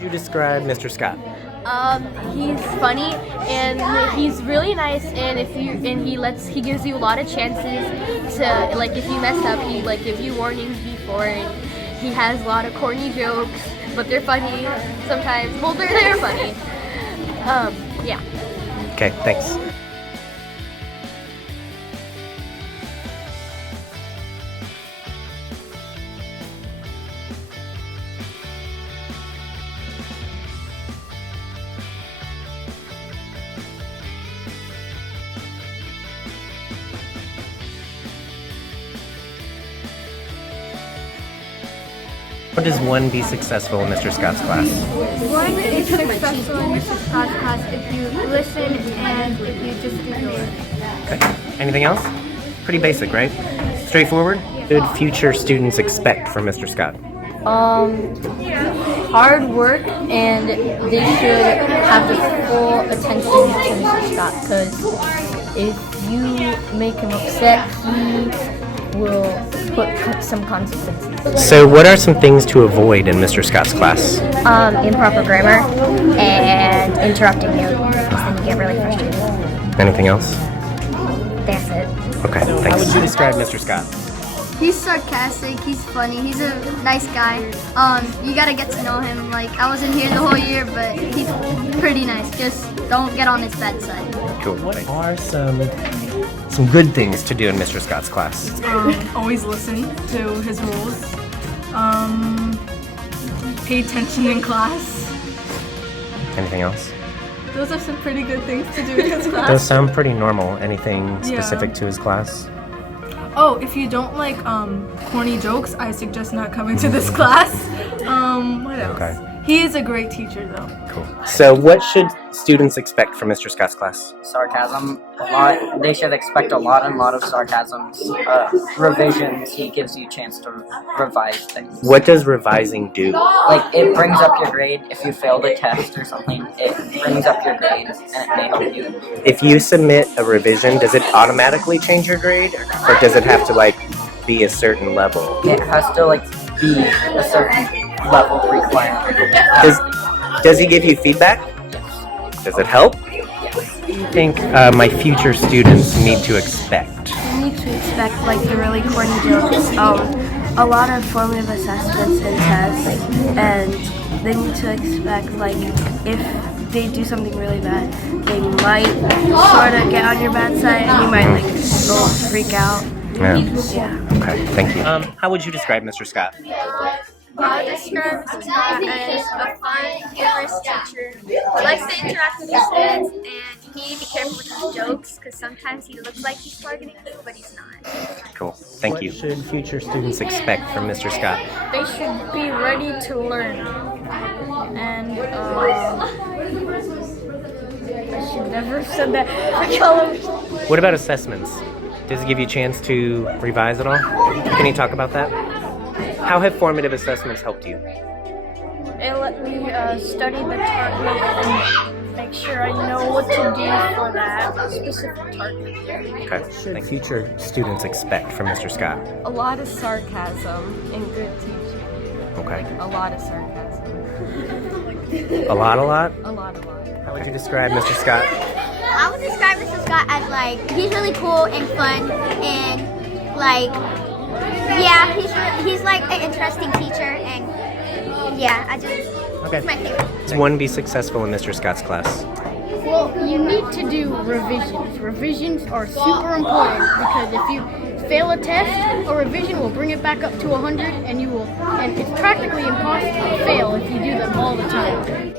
You describe Mr. Scott. He's funny and he's really nice, and he gives you a lot of chances to, like, if you mess up, he gives you warnings before, and he has a lot of corny jokes, but they're funny sometimes. Well, they're funny. Yeah. Okay, thanks. How does one be successful in Mr. Scott's class? One is successful in Mr. Scott's class if you listen and if you just do your work. Okay. Anything else? Pretty basic, right? Straightforward? What should future students expect from Mr. Scott? Hard work, and they should have the full attention to Mr. Scott, because if you make him upset, he will put some consequences. So what are some things to avoid in Mr. Scott's class? Improper grammar and interrupting you, because then you get really frustrated. Anything else? That's it. Okay, thanks. How would you describe Mr. Scott? He's sarcastic, he's funny, he's a nice guy. You gotta get to know him. Like, I wasn't here the whole year, but he's pretty nice. Just don't get on his bad side. Cool. What are some good things to do in Mr. Scott's class? Always listen to his rules. Pay attention in class. Anything else? Those are some pretty good things to do in his class. Those sound pretty normal. Anything specific to his class? Oh, if you don't like corny jokes, I suggest not coming to this class. What else? Okay. He is a great teacher, though. Cool. So what should students expect from Mr. Scott's class? Sarcasm. They should expect a lot of sarcasms. Revisions. He gives you a chance to revise things. What does revising do? Like, it brings up your grade. If you failed a test or something, it brings up your grade, and it may help you. If you submit a revision, does it automatically change your grade? Or does it have to, be a certain level? It has to, be a certain level requirement. Does he give you feedback? Does it help? What do you think my future students need to expect? You need to expect, the really corny jokes, a lot of formative assessments and tests, and they need to expect, if they do something really bad, they might sort of get on your bad side, and you might, go freak out. Yeah. Okay, thank you. How would you describe Mr. Scott? I describe Mr. Scott as a fun, humorous teacher who likes to interact with his students, and you need to be careful with his jokes, because sometimes he looks like he's targeting you, but he's not. Cool. Thank you. What should future students expect from Mr. Scott? They should be ready to learn, and I should never have said that. What about assessments? Does it give you a chance to revise at all? Can you talk about that? How have formative assessments helped you? It let me study the target and make sure I know what to do for that specific target. Okay. What should future students expect from Mr. Scott? A lot of sarcasm and good teaching. Okay. A lot of sarcasm. A lot? A lot. How would you describe Mr. Scott? I would describe Mr. Scott as he's really cool and fun, and he's an interesting teacher, and Okay. it's my favorite. Does one be successful in Mr. Scott's class? Well, you need to do revisions. Revisions are super important, because if you fail a test, a revision will bring it back up to 100, and it's practically impossible to fail if you do them all the time.